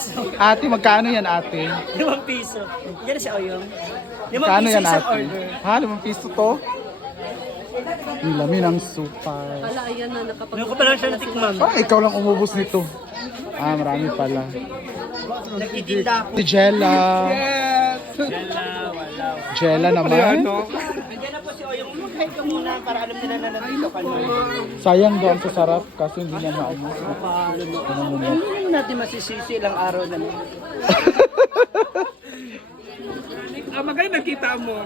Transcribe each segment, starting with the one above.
piso. Ate, magkano yan ate? 5 piso. Yan na si Oyong. 5 Magkano piso yan isang ate? order. Ha, 5 piso to? Ang lami ng supay. Ala, ayan na, nakapag... Ngayon ko pa lang siya natikman. Parang ikaw lang umubos nito. Ah, marami pala. Nagtitinda ako. Si Jella. Jella naman. Nandiyan na po si Oyong. Mag-hi ka muna para alam nila na nandito ka na. Sayang doon sa sarap kasi hindi niya maayos. Hindi natin masisisi ilang araw na lang. Magay nakita mo.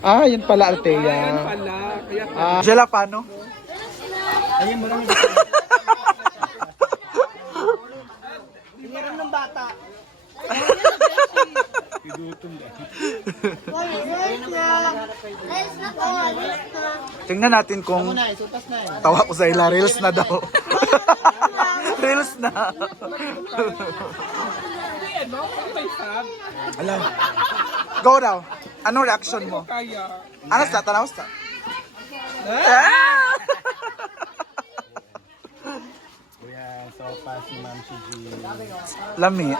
Ah, yun pala Altea. Pala. Kaya Ah, Jella, paano? Ayun, marami. Hiniram ng bata. Tingnan natin kung tawa ko sa ila. Reels na daw. Reels na. Alam. Go daw. Anong reaction mo? kaya. Ano sa tanaw sa? Lami.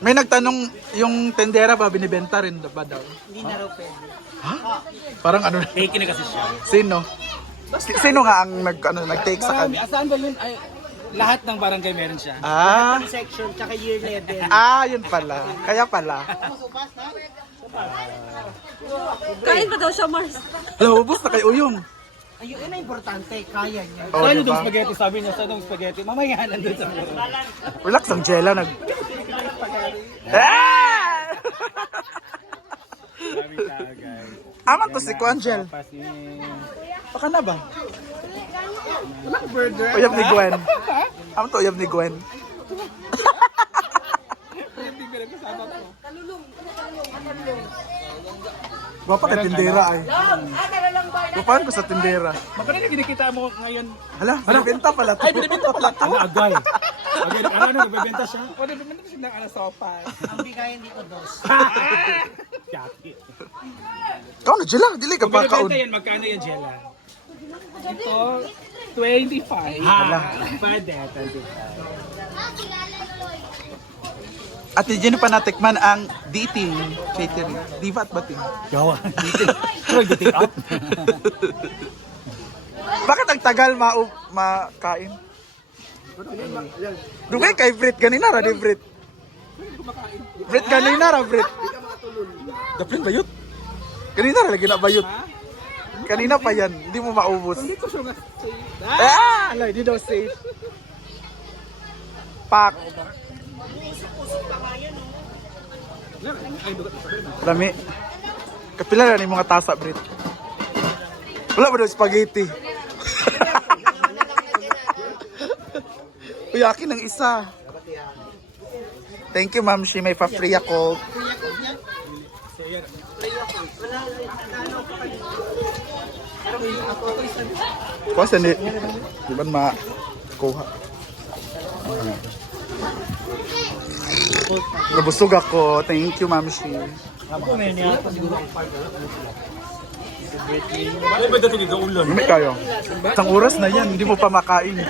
May nagtanong yung tendera ba binibenta rin ba daw? Hindi na raw pwede. Parang ano Fake na kasi siya. Sino? Sino nga ang nag-take sa kanya? Saan ba yun? Ay, lahat ng barangay meron siya. Ah, Section, tsaka year level. yun pala. Kaya pala. Kain pa daw siya, Mars. Hello, ubos na kay Uyong. Ayun, yun ang importante. Kaya niya. Oh, Saan diba? yung spaghetti? Sabi niya, saan yung spaghetti? Mamaya nandun sa mga. Relax ang Jella Ah! Aman to si Kuangel. Baka na ba? Burger. Uyab ni Gwen. Aman to uyab ni Gwen. Hindi ko rin kasama ko. Bapa ka tindera ay. Bapaan ko sa tindera. Magkano yung kinikita mo ngayon? Hala, binibenta pala to. Ay, binibenta pala ito. Ang agay. Agay, ano, nagbebenta siya? O, nagbebenta siya ng sopas. Ang bigayan dito, dos. Jackie. Ikaw na Jella, dili ka pa kaon. Binibenta yan, magkano yan, Jella? Ito, 25. Hala. Pwede, 25. At hindi pa natikman ang dating catering. Diva at bating. Gawa. Troy, dating up. Bakit ang tagal makain? Dugay kay Brit ganina ra di Brit. Brit ganina ra Brit. Dapat bayot. Kanina ra lagi na bayot. Kanina pa yan, hindi mo maubos. Hindi ko siya nga. Alay, di daw safe. Pak. Lami. Kapila na ni mga tasa, Brit. Wala ba daw spaghetti? Uy, akin ng isa. Thank you, Ma'am. She may pa-free ako. Kuha ni. Di ba makuha? Nabusog ako. Thank you, Ma'am She. Ano ba dito dito ulan? May kayo. Isang oras na yan, hindi mo pa makain.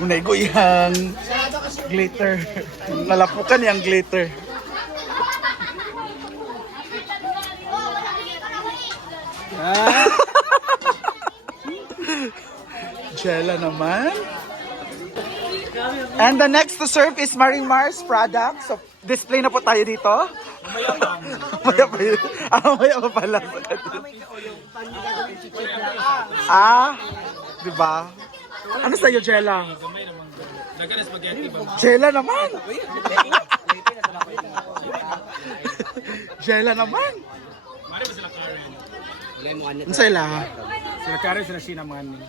Unay ko yung glitter. Nalapukan yung glitter. Jella naman. And the next to serve is Marie Mars products. So, display na po tayo dito. Maya pa yun. Maya pa pala. Diba? Ano sa'yo, Jella? Jella naman. Jella naman. Ano sa'yo? Sila Karen, sila Sheena mga nila.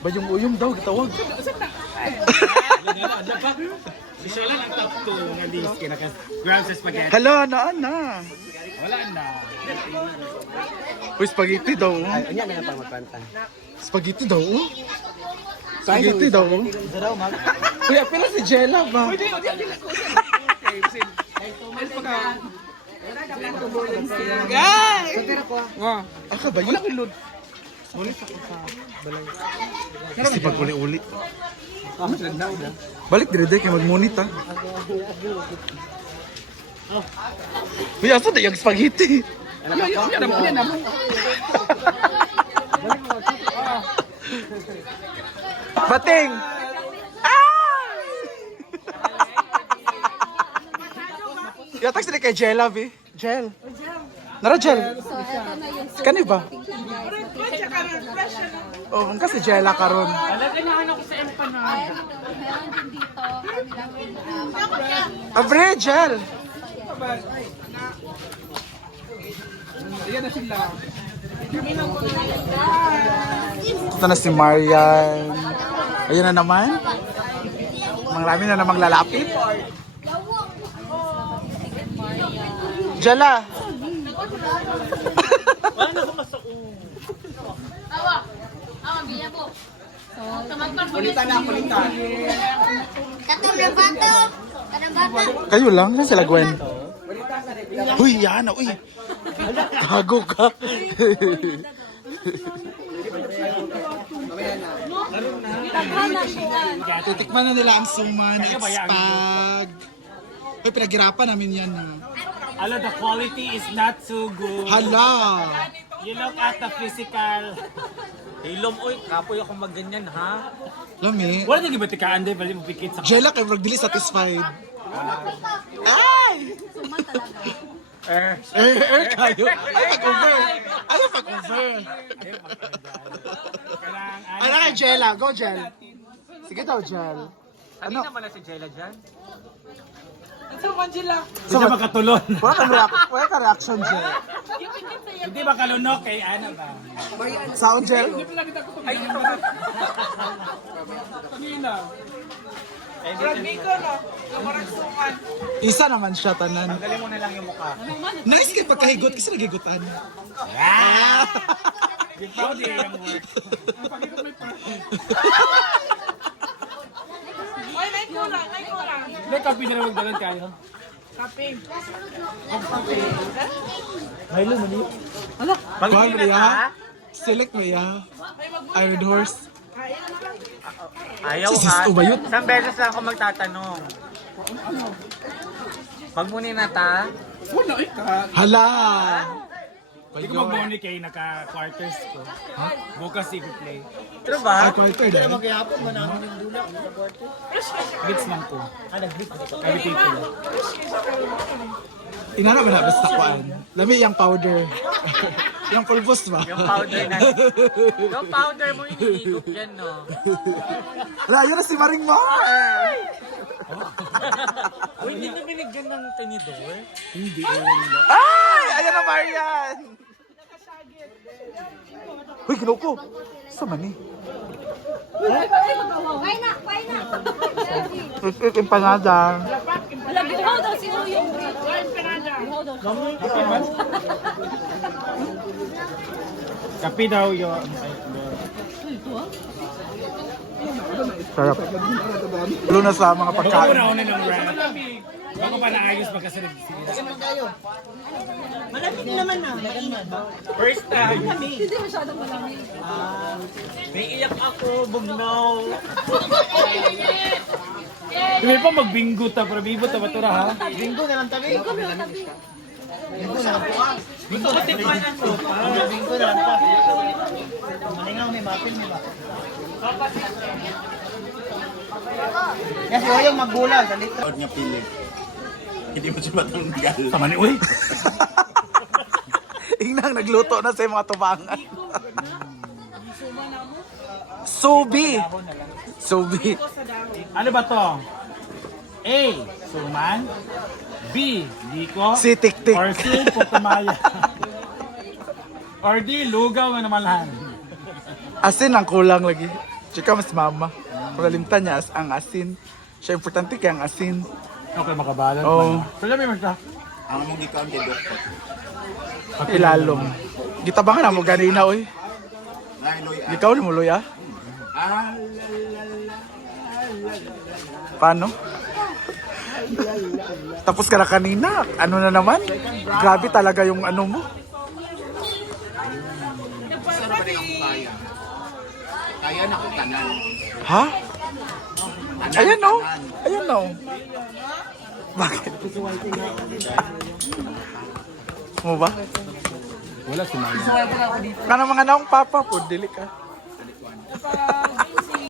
Bayong-uyong daw, gitawag. Si Sheila ang top 2 nga list kaya naka-grab sa spaghetti. Hala, naan na. Wala na. Uy, spaghetti daw. Ay, yan na pang magpanta. Spaghetti daw. Spaghetti daw. Uy, apela si Jella ba? Hindi, hindi ko. Okay, sin. Ay, pagka. Guys! Nga. Aka ba yun? Wala kong load. Kasi pag uli-uli. Balik dire kay magmunit ha. Uy, asa na yung spaghetti? Bating! Yatak sila kay Jella, B. Jel. Nara, Jel. So, eto na yung soup. Kani ba? Oh, mong kasi Jella karon. Meron din dito. Kanilang Abre, Jel. Ito na si Marian. Ayun na naman. Marami na namang lalapit. Jella. Kayo lang, na sila Gwen. Uy, Yana, uy. Gago ka. Titikman na nila ang suman, spag. Uy, pinaghirapan namin yan ha. Ala, the quality is not so good. Hala. You look at the physical. Hilom, oy, kapoy ako magganyan, ha? Lami. Wala nang ibatikaan din, pwede mo pikit sa... Jella kay Brog dili satisfied. Ay! suman talaga. Kayo. Ay, pag-over. Ay, pag-over. Ay, na kay Jella. Go, Jel. Sige daw, Jel. Ano? Naman na si Jella dyan? So, Hindi siya makatulon. wala ka reaction, Jel. Hindi ba kalunok kay Ana ba? Sound, Jel? Isa naman siya, tanan. Galing mo na lang yung mukha. Nice kay pagkahigot kasi nagigutan. Yung proud eh, yung work. May kape na lang magdalan kayo. Milo, mani. Kuhan mo ya? Select mo ya? Iron Horse. Ayaw Si Sisto ba yun? Isang beses lang ako magtatanong. Pag muna na ta, Hala! hindi ko mag-money kay naka-quarters ko. Bukas ko play. True ba? Ay, quarter din. Maghihapon mo namin yung dula. Bits lang ko. Nag-grip ko. Every people. Inara ba na basta kuan? Lami yung powder. Yung pulbos ba? Yung powder na. Yung powder mo inihigop dyan, no? Wala, yun na si Maring Mar! Uy, hindi na binigyan ng tinidor? Hindi. Ay! Ayan na, Marian! Uy, kinuko! Sa mani? Kaya na, kaya na. Ikik empanada. Bihaw daw si Uyong. Bihaw daw. Kapi daw yun. Sarap. Lalo na sa mga pagkain. Una-una ng rap. Bako pa naayos magkasunod. Malamig naman na. First time. Hindi masyadong malamig. May iyak ako, bugnaw. Hindi pa magbingo ta, pero bibo ta ba ito ha? Bingo na lang tabi. Ikaw meron tabi. Bingo na lang po. Bingo na lang. Bingo na lang pa. Malingaw may mapin, di ba? Yes, yung magbulan. Salita. Out nga pili. Hindi mo siya matanggal. Sama ni Uy. Inang nagluto na sa mga tubangan. Subi! Subi. Ano ba to? A. Suman. B. Liko. Si Tik-Tik. Or C. Putumaya. Or D. Lugaw na namalahan. Asin ang kulang lagi. Tsaka mas mama. Kulalimtan niya ang asin. Siya importante kaya ang asin. Okay, makabalance Oo. man. Pero may magka. Ang mong gikaon kay Doktor. Ilalong. Gitabangan na mo ganina oy. Nailoy at. Ikaw ni mo luya. Paano? Tapos ka na kanina. Ano na naman? Grabe talaga yung ano mo. Sarap ba rin ang kaya? Kaya na ko tanan. Ha? Tanan, Ayan no? tanan. Ayan no? Bakit? Mo ba? Wala si Maya. Kana mga naong papa po, dili ka.